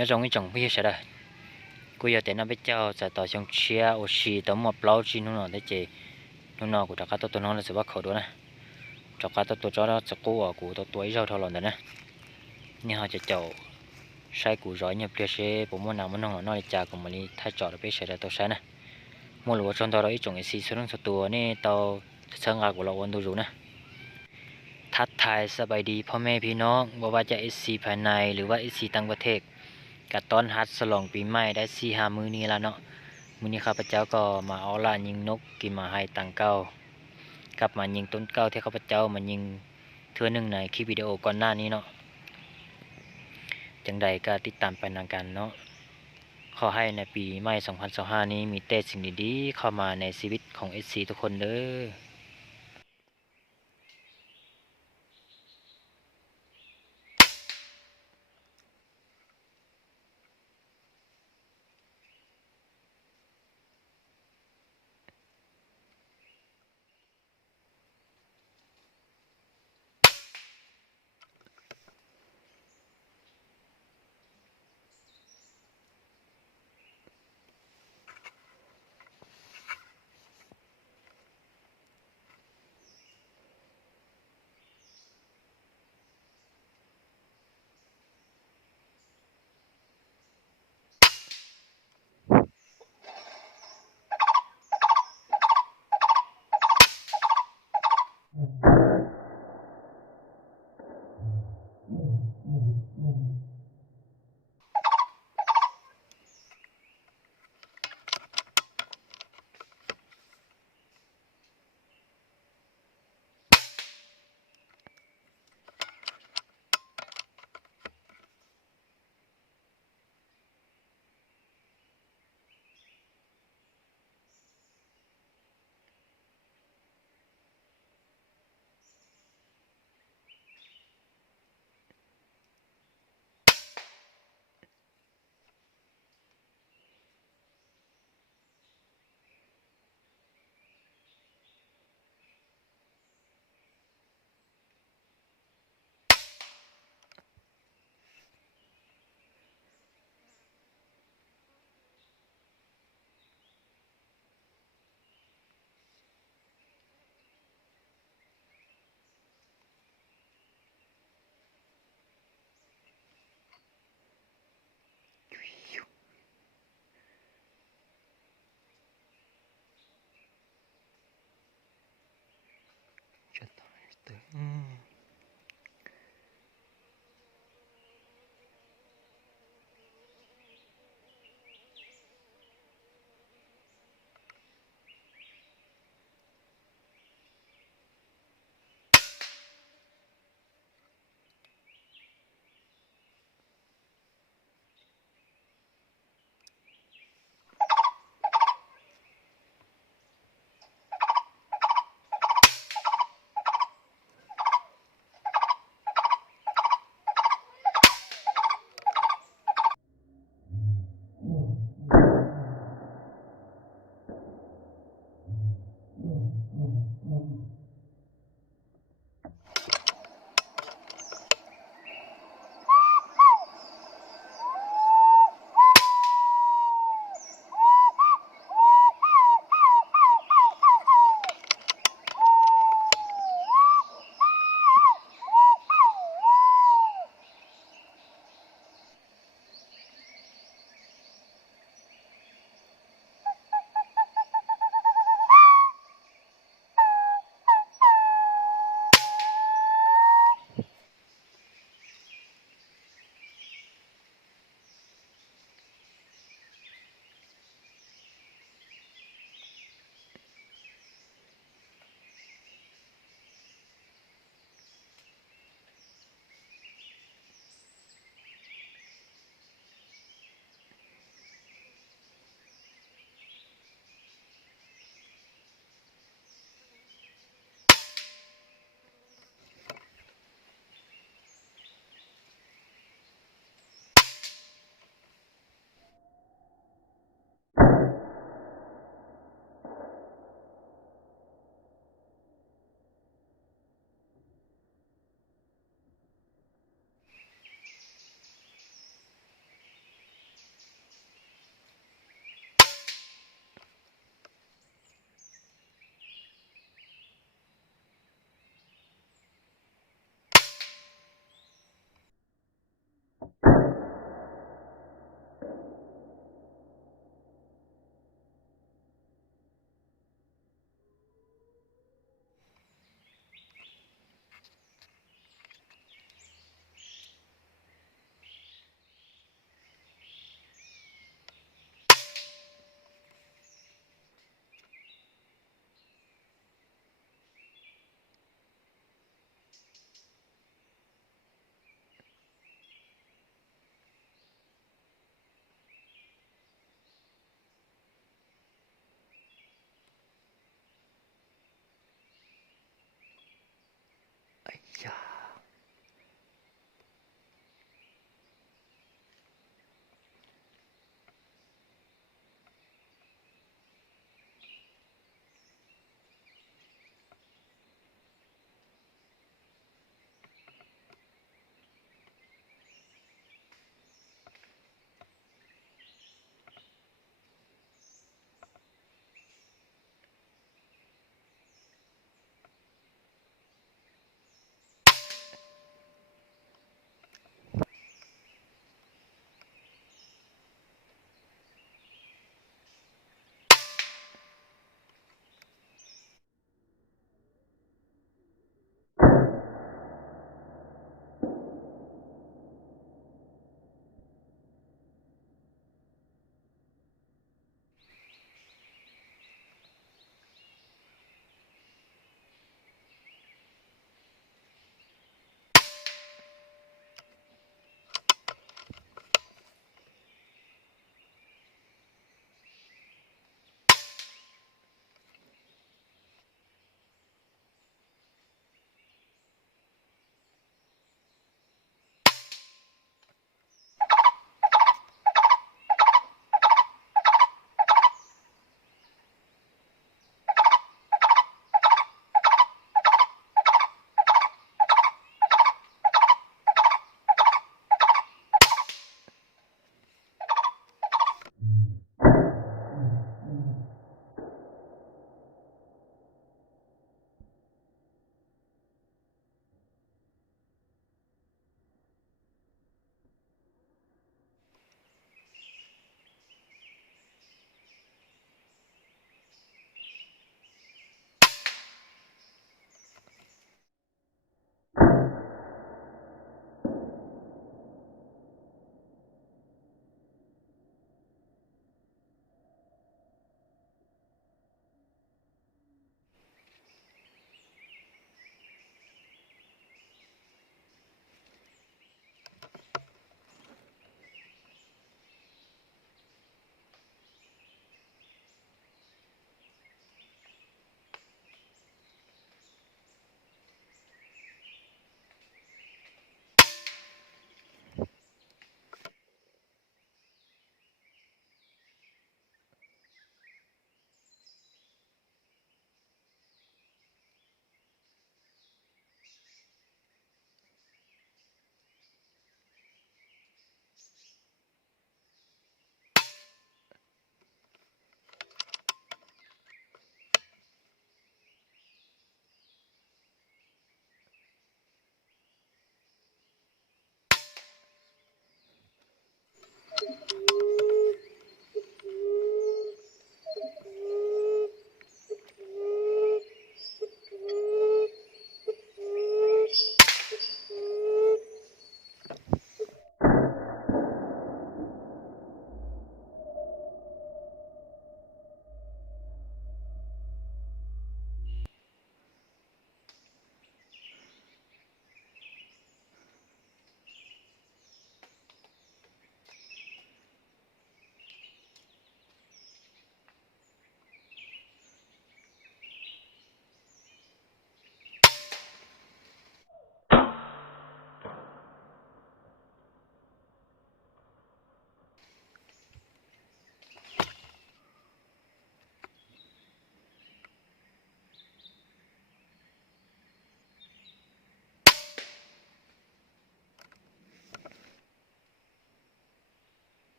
nhớ trong cái trồng bây giờ đây cô giờ tiền nó biết cho sẽต่อ trong chia oxy tấm một bao chi nó để chế nó của các tôi nó là sẽ bắt khẩu đó nè cho các tôi cho nó sẽ cố ở của tôi tuổi rau thọ lợn đấy nè như họจะchậu sai củ giỏi nhập kia sẽ bộ môn nào môn nào nó để trả của mình thay chọn được biết sẽ là tôi sai nè mua lúa trong đó đó ít trồng cái xì xuốngตัวนี่tao sang ngạc củaเราวันตัวรู้นะทักทายสบายดีพ่อแม่พี่น้องบ่ว่าจะ SC ภายในหรือว่า SC ต่างประเทศกับต้อนฮัดฉลองปีใหม่ได้4-5มื้อนี้แล้วเนาะมื้อนี้ข้าพเจ้าก็มาเอาล่ายิงนกกินมาให้ตังเก้ากลับมายิงต้นเก้าที่ข้าพเจ้ามายิงเทื่อนึงในคลิปวิดีโอก่อนหน้านี้เนาะจังใดก็ติดตามไปนำกันเนาะขอให้ในปีใหม่2025นี้มีแต่สิ่งดีๆเข้ามาในชีวิตของ SC ทุกคนเด้อ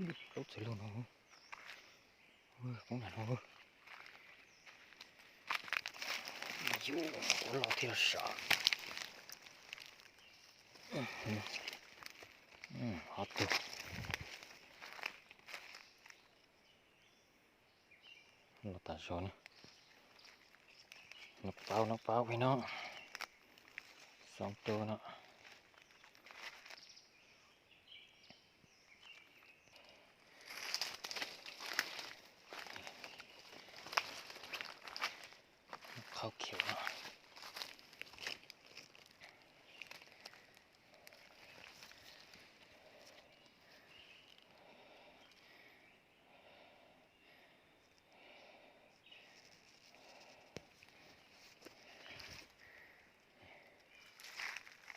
Lốt sẽ luôn không? Cũng là không? Dù có lọt thì là sợ. Hot too. Lọt tàn số nữa. Nó bao với nó. Xong tô nó. Khâu kiểu nó.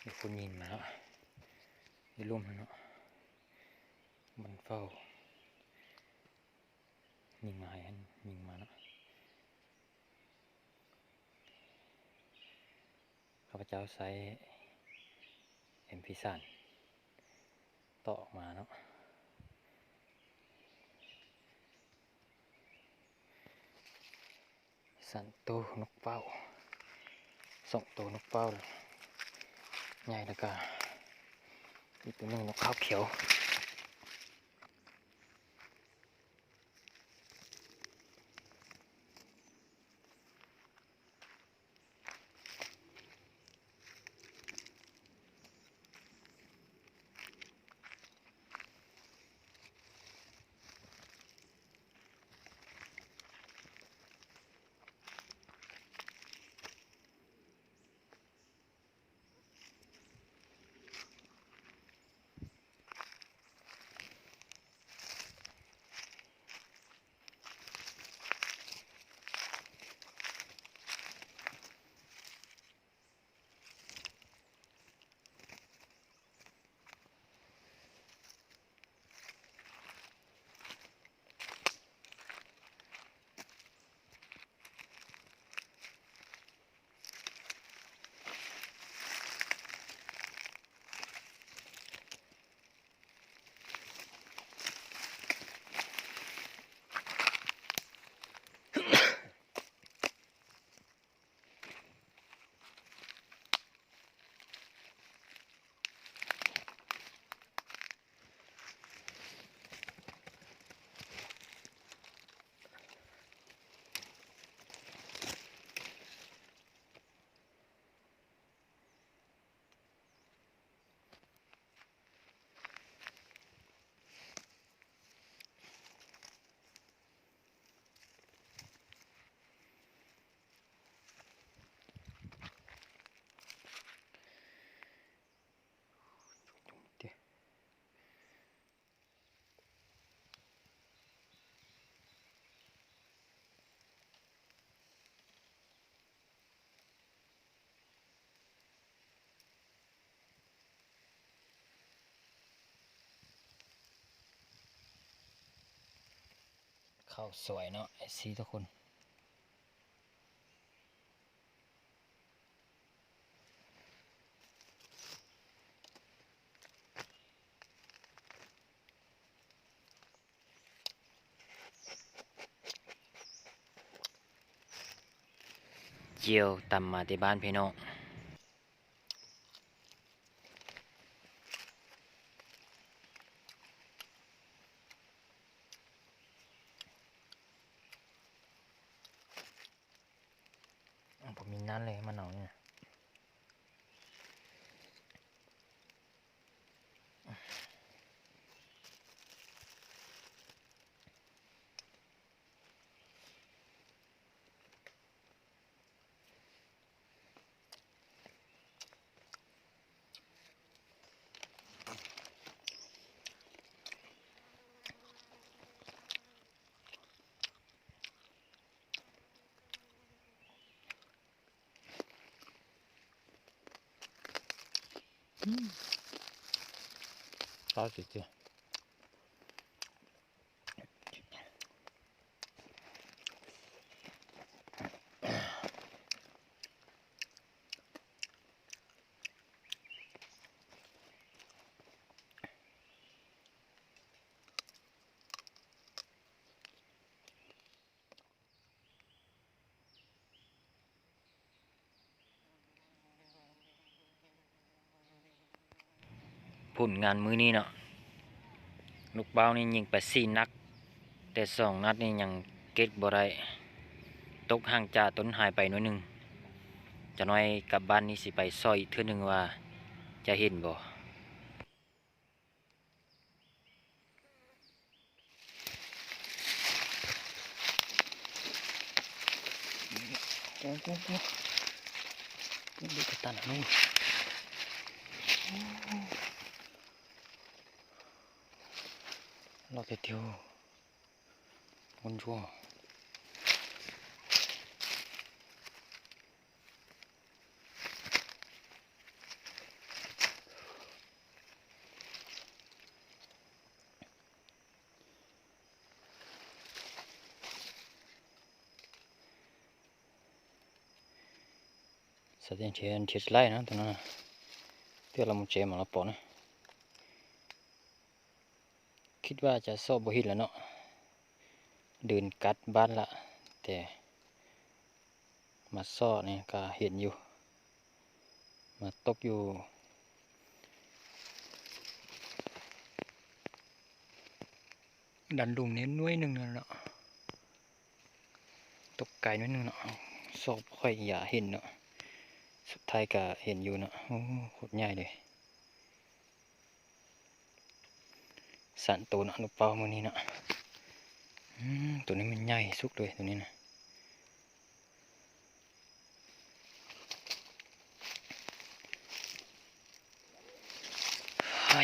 Để con nhìn mà nó. Đi luôn mà nó. Mình phao. Nhìn mà hay anh, nhìn mà nó.ข้าพเจ้าใช้MP3ต่อออกมาเนาะสั่นโตนกเป้าส่งโตนกเป้าใหญ่แล้วก็อีกตัวนึงนกขาวเขียวข้าวสวยเนาะไอซีทุกคนเจียวตำมาที่บ้านพี่น้องผมมีนั่นเลยมันหนาวเนี่ยข้าวสิ ผลงานมื้อนี้เนาะลูกเป้านี่ยิงไป4 นัดแต่2 นัดนี่ยังเก็ตบ่ได้ตกห่างจากต้นหายไปหน่อยหนึงจะน้อยกลับบ้านนี่สิไปซอยอีกเทื่อหนึงว่าจะเห็นบ่โอ้โหดูกระตันนู่นเราจะเที่ยววนชั่วสะเทียนเชียนเชียร์ไล่นะตรงนั้นเพื่อเรามุเจมาแล้วปอนะคิดว่าจะสอบบ่หินแล้วเนาะเดินกัดบ้านละแต่มาซ่อนี่ก็เห็นอยู่มาตกอยู่ดันลุมนี้น้อยหนึ่งเนาะตกไก่น้อยหนึ่งเนาะสอบค่อยอย่าเห็นเนาะสุดท้ายก็เห็นอยู่เนาะโอ้โคตรใหญ่เลยสันตัวเนาะลูกเป้ามือนี้เนาะตัวนี้มันใหญ่สุดเลยตัวนี้นะ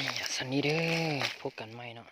อย่าสันนี้เด้อพบกันใหม่เนาะ